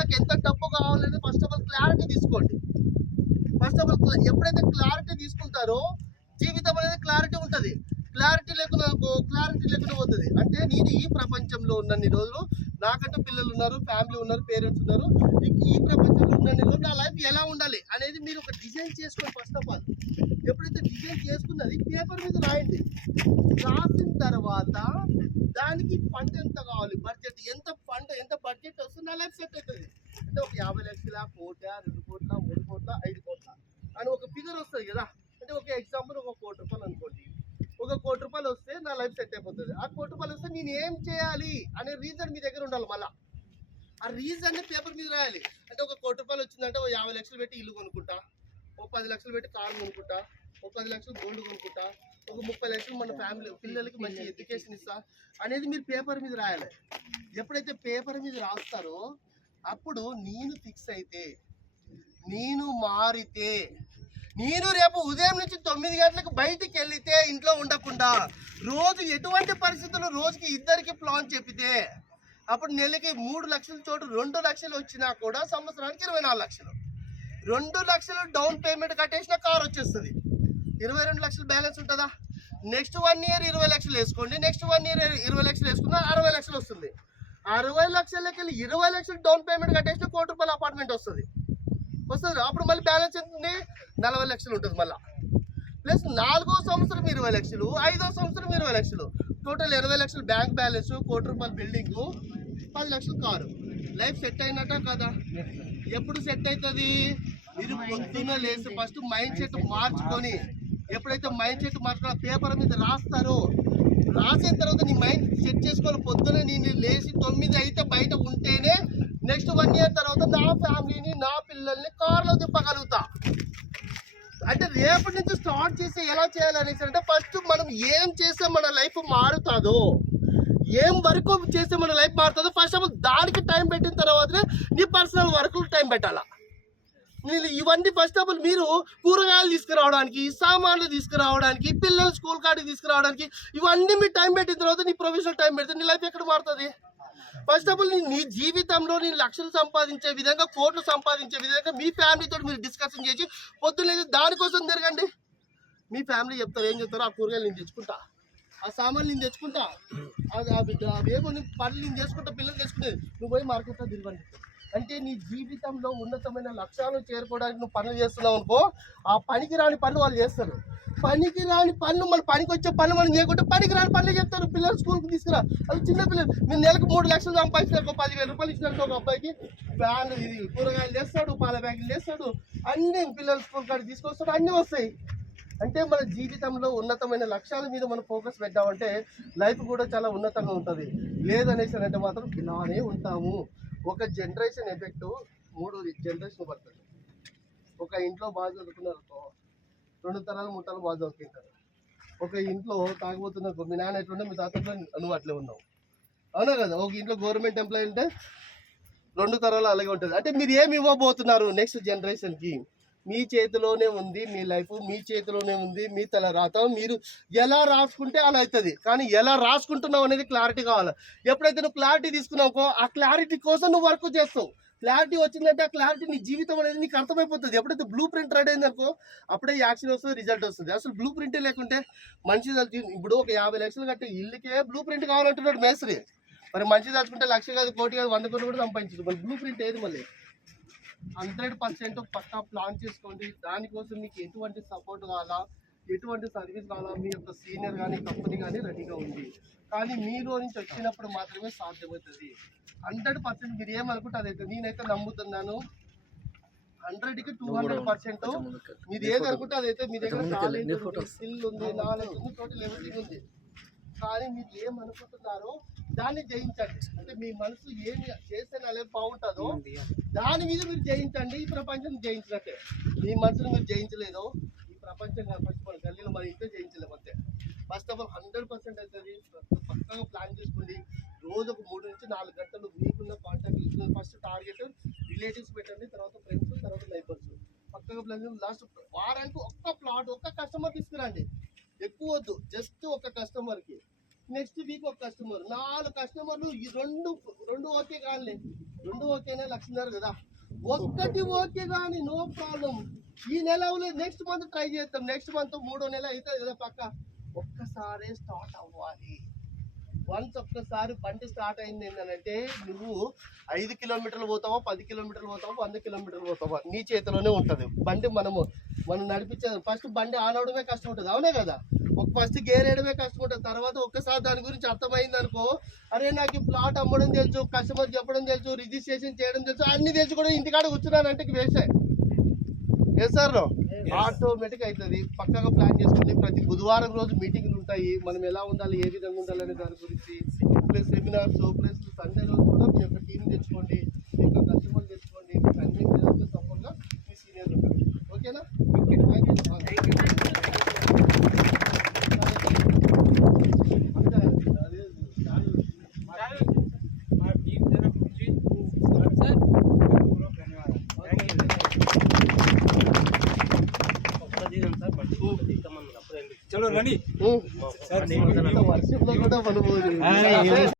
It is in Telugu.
నాకు ఎంత డబ్బు కావాలనేది ఫస్ట్ ఆఫ్ ఆల్ క్లారిటీ తీసుకోండి. ఫస్ట్ ఆఫ్ ఆల్ ఎప్పుడైతే క్లారిటీ తీసుకుంటారో జీవితం అనేది క్లారిటీ ఉంటుంది. క్లారిటీ లేకుండా పోతుంది. అంటే నేను ఈ ప్రపంచంలో ఉన్నన్ని రోజులు నాకంటూ పిల్లలు ఉన్నారు, ఫ్యామిలీ ఉన్నారు, పేరెంట్స్ ఉన్నారు. ఈ ప్రపంచంలో ఉన్నన్ని రోజులు నా లైఫ్ ఎలా ఉండాలి అనేది మీరు ఒక డిజైన్ చేసుకోండి. ఫస్ట్ ఆఫ్ ఆల్ ఎప్పుడైతే డిజైన్ చేసుకున్నది పేపర్ మీద రాయండి. రాసిన తర్వాత దానికి ఫండ్ ఎంత కావాలి, బడ్జెట్ ఎంత బడ్జెట్ వస్తుంది నా లైఫ్ సెట్ అవుతుంది. అంటే ఒక 50 లక్షల, 1 కోటి, 2 కోట్ల, 3 కోట్ల, 5 కోట్ల అని ఒక ఫిగర్ వస్తుంది కదా. అంటే ఒక ఎగ్జాంపుల్ ఒక 1 కోటి రూపాయలు అనుకోండి. ఒక 1 కోటి రూపాయలు వస్తే నా లైఫ్ సెట్ అయిపోతుంది. ఆ 1 కోటి రూపాయలు వస్తే నేను ఏం చేయాలి అనే రీజన్ మీ దగ్గర ఉండాలి. మళ్ళీ ఆ రీజన్ పేపర్ మీద రాయాలి. అంటే ఒక 1 కోటి రూపాయలు వచ్చిందంటే ఒక 50 లక్షలు పెట్టి ఇల్లు కొనుక్కుంటా, ఒక 10 లక్షలు పెట్టి కారు కొనుక్కుంటా, ఒక 10 లక్షలు గోల్డ్ కొనుక్కుంటా, ఒక 30 లక్షలు మన ఫ్యామిలీ పిల్లలకి మంచి ఎడ్యుకేషన్ ఇస్తా అనేది మీరు పేపర్ మీద రాయాలి. ఎప్పుడైతే పేపర్ మీద రాస్తారో అప్పుడు నేను ఫిక్స్ అయితే, నేను మారితే, నేను రేపు ఉదయం నుంచి 9 గంటలకు బయటికి వెళ్తే ఇంట్లో ఉండకుండా రోజు ఎటువంటి పరిస్థితుల్లో రోజుకి 2కి ప్లాన్ చెప్పితే అప్పుడు నెలకి 3 లక్షల చోటు 2 లక్షలు వచ్చినా కూడా సంవత్సరానికి 24 లక్షలు. 2 లక్షలు డౌన్ పేమెంట్ కట్టేసిన కార్ వచ్చేస్తుంది. 22 లక్షలు బ్యాలెన్స్ ఉంటుందా? నెక్స్ట్ 1 ఇయర్ 20 లక్షలు వేసుకోండి. నెక్స్ట్ 1 ఇయర్ 20 లక్షలు వేసుకున్నా 60 లక్షలు వస్తుంది. 60 లక్షలకి వెళ్ళి 20 లక్షలు డౌన్ పేమెంట్ కట్టేసిన 1 కోటి రూపాయల అపార్ట్మెంట్ వస్తుంది. అప్పుడు మళ్ళీ బ్యాలెన్స్ ఎంత? 40 లక్షలు ఉంటుంది. మళ్ళీ ప్లస్ 4వ సంవత్సరం 20 లక్షలు, 5వ సంవత్సరం 20 లక్షలు, టోటల్ 20 లక్షలు బ్యాంక్ బ్యాలెన్స్, 1 కోటి రూపాయల బిల్డింగ్, 10 లక్షలు కారు. లైఫ్ సెట్ అయినట్ట కదా? ఎప్పుడు సెట్ అవుతుంది? మీరు పొద్దున్న లేసి ఫస్ట్ మైండ్ సెట్ మార్చుకొని, ఎప్పుడైతే మైండ్ సెట్ మార్చుకొని పేపర్ మీద రాస్తారో, రాసిన తర్వాత నీ మైండ్ సెట్ చేసుకోవాలి. పొద్దున నేను లేచి 9 అయితే బయట ఉంటేనే నెక్స్ట్ 1 ఇయర్ తర్వాత నా ఫ్యామిలీని, నా పిల్లల్ని కార్లో తిప్పగలుగుతా. అంటే రేపటి నుంచి స్టార్ట్ చేసి ఎలా చేయాలనేసి అంటే ఫస్ట్ మనం ఏం చేస్తే మన లైఫ్ మారుతుందో, ఏం వరకు చేస్తే మన లైఫ్ మారుతుందో ఫస్ట్ ఆఫ్ ఆల్ దానికి టైం పెట్టిన తర్వాతనే నీ పర్సనల్ వర్క్లు టైం పెట్టాలా. ఇవన్నీ ఫస్ట్ ఆఫ్ ఆల్ మీరు కూరగాయలు తీసుకురావడానికి, సామాన్లు తీసుకురావడానికి, పిల్లలు స్కూల్ కాడికి తీసుకురావడానికి ఇవన్నీ మీరు టైం పెట్టిన తర్వాత నీ ప్రొఫెషనల్ టైం పెడితే నీ లైఫ్ ఎక్కడ మారుతుంది? ఫస్ట్ ఆఫ్ ఆల్ నీ జీవితంలో నేను లక్షలు సంపాదించే విధంగా, కోట్లు సంపాదించే విధంగా మీ ఫ్యామిలీతో మీరు డిస్కషన్ చేసి పొద్దున్నే దానికోసం తిరగండి. మీ ఫ్యామిలీ చెప్తారు, ఏం చెప్తారో ఆ కూరగాయలు నేను తెచ్చుకుంటా, ఆ సామాన్లు నేను తెచ్చుకుంటా, అవేమో పనులు నేను చేసుకుంటా, పిల్లలు తెచ్చుకునేది నువ్వు పోయి మార్కెట్లో తిరగండి. అంటే నీ జీవితంలో ఉన్నతమైన లక్ష్యాలను చేరుకోవడానికి నువ్వు పనులు చేస్తున్నావు అనుకో, ఆ పనికి రాని పనులు వాళ్ళు చేస్తారు. పనికి రాని పనులు మన పనికి వచ్చే పనులు మనం చేయకుంటే పనికి రాని పనులు చెప్తారు. పిల్లలు స్కూల్కి తీసుకురా, అది చిన్న పిల్లలు. మీరు నెలకు 3 లక్షలు సంపాదించినారు, 10,000 రూపాయలు ఇచ్చినారు ఒక అబ్బాయికి బ్యాన్ కూరగాయలు తెస్తాడు, పాల బ్యాగులు తెస్తాడు, అన్ని పిల్లలు స్కూల్ కాడికి తీసుకొస్తాడు, అన్నీ వస్తాయి. అంటే మన జీవితంలో ఉన్నతమైన లక్ష్యాల మీద మనం ఫోకస్ పెట్టామంటే లైఫ్ కూడా చాలా ఉన్నతంగా ఉంటుంది. లేదనేసి అంటే మాత్రం ఇలానే ఉంటాము. ఒక జనరేషన్ ఎఫెక్ట్ 3 జనరేషన్ పడుతుంది. ఒక ఇంట్లో బాగా చదువుకున్నారు, 2 తరాలు 3 తరాలు బాగా చదువుకుంటారు. ఒక ఇంట్లో తాగిపోతున్న మీ నాన్న ఎట్లుంటే మీ తాతలో నువ్వు అట్లే ఉన్నావు, అవునా కదా? ఒక ఇంట్లో గవర్నమెంట్ ఎంప్లాయీ అంటే 2 తరాలు అలాగే ఉంటుంది. అంటే మీరు ఏమి ఇవ్వబోతున్నారు నెక్స్ట్ జనరేషన్కి? మీ చేతిలోనే ఉంది మీ లైఫ్, మీ చేతిలోనే ఉంది మీ తల రాత. మీరు ఎలా రాసుకుంటే అలా అవుతుంది, కానీ ఎలా రాసుకుంటున్నావు అనేది క్లారిటీ కావాలి. ఎప్పుడైతే నువ్వు క్లారిటీ తీసుకున్నావో ఆ క్లారిటీ కోసం నువ్వు వర్క్ చేస్తావు. క్లారిటీ వచ్చిందంటే ఆ క్లారిటీ నీ జీవితం అనేది నీకు అర్థమైపోతుంది. ఎప్పుడైతే బ్లూ ప్రింట్ రెడీ అయిందనుకో అప్పుడే యాక్షన్ వస్తుంది, రిజల్ట్ వస్తుంది. అసలు బ్లూ ప్రింటే లేకుంటే మనిషి ఇప్పుడు ఒక 50 లక్షలు కట్టి ఇల్లుకే బ్లూ ప్రింట్ కావాలంటున్నాడు మేస్త్రి. మరి మనిషి తలుచుకుంటే 1 కాదు, 1 కోటి కాదు, 100 కోట్లు కూడా సంపాదించదు. మరి బ్లూ ప్రింట్ ఏది? మళ్ళీ 100% పక్కా ప్లాన్ చేసుకోండి. దానికోసం మీకు ఎటువంటి సపోర్ట్ కావాలా, ఎటువంటి సర్వీస్ కావాలా, మీ యొక్క సీనియర్ కానీ కంపెనీ కానీ రెడీగా ఉంది. కానీ మీలో నుంచి వచ్చినప్పుడు మాత్రమే సాధ్యమవుతుంది. 100% మీరు ఏమనుకుంటే అదైతే నేనైతే నమ్ముతున్నాను. 100కి 200% మీరు ఏది అనుకుంటే అదైతే. మీ దగ్గర నాలెడ్జ్ ఉంది, స్కిల్ ఉంది, నాలెడ్జ్ ఉంది, టోటల్ ఎవ్రీథింగ్ ఉంది. కానీ మీరు ఏమనుకుంటున్నారో దాన్ని జయించండి. అంటే మీ మనసు ఏమి చేస్తే నాలే బాగుంటుందో దాని మీద మీరు జయించండి. ఈ ప్రపంచం జయించినట్టే. మీ మనసును మీరు జయించలేదో ఈ ప్రపంచం ఫస్ట్ మన గల్లీలో మరి ఇంతే జయించలేము అంతే. ఫస్ట్ ఆఫ్ ఆల్ 100% అవుతుంది. పక్కగా ప్లాన్ చేసుకోండి. రోజు ఒక 3 నుంచి 4 గంటలు మీకున్న కాంటాక్ట్ ఇచ్చిన ఫస్ట్ టార్గెట్ రిలేటివ్స్ పెట్టండి, తర్వాత ఫ్రెండ్స్, తర్వాత నైబర్స్. పక్కగా ప్లాన్ లాస్ట్ వారానికి ఒక్క ప్లాట్, ఒక్క కస్టమర్ తీసుకురండి. ఎక్కువ వద్దు, జస్ట్ ఒక కస్టమర్కి. నెక్స్ట్ వీక్ ఒక కస్టమర్, 4 కస్టమర్లు. ఈ రెండు ఓకే కాదులే, రెండు ఓకేనా లక్షన్నర కదా, ఒక్కటి ఓకే కానీ నో ప్రాబ్లం. ఈ నెల అవ్వలేదు, నెక్స్ట్ మంత్ ట్రై చేస్తాం. నెక్స్ట్ మంత్ 3వ నెల అవుతుంది కదా పక్క. ఒక్కసారి స్టార్ట్ అవ్వాలి. వన్స్ ఒక్కసారి బండి స్టార్ట్ అయింది ఏంటంటే నువ్వు 5 కిలోమీటర్లు పోతావా, 10 కిలోమీటర్లు పోతావా, 100 కిలోమీటర్లు పోతావా నీ చేతిలోనే ఉంటుంది బండి. మనం నడిపించే ఫస్ట్ బండి ఆన్ అవడమే కష్టం ఉంటుంది, అవునే కదా. ఫస్ట్ గేర్ వేయడమే కష్టం ఉంటుంది. తర్వాత ఒక్కసారి దాని గురించి అర్థమైంది అనుకో, అరే నాకు ఈ ప్లాట్ అమ్మడం తెలుసు, కస్టమర్ చెప్పడం తెలుసు, రిజిస్ట్రేషన్ చేయడం తెలుసు, అన్ని తెలుసు కూడా ఇంటికాడ కూర్చున్నానంటే వేసే సార్ ఆటోమేటిక్ అవుతుంది. పక్కగా ప్లాన్ చేసుకోండి. ప్రతి బుధవారం రోజు మీటింగ్లు ఉంటాయి. మనం ఎలా ఉండాలి, ఏ విధంగా ఉండాలి అనే దాని గురించి, ప్లస్ సెమినార్స్, ప్లస్ సండే రోజు కూడా మీ యొక్క టీం తెచ్చుకోండి, మీ యొక్క కస్టమర్ తెచ్చుకోండి. మీకు అన్ని విధాలుగా సపోర్ట్గా మీ సీనియర్ ఉంటారు. ఓకేనా? चलो रनी వర్షంలో కూడా పడిపోదు.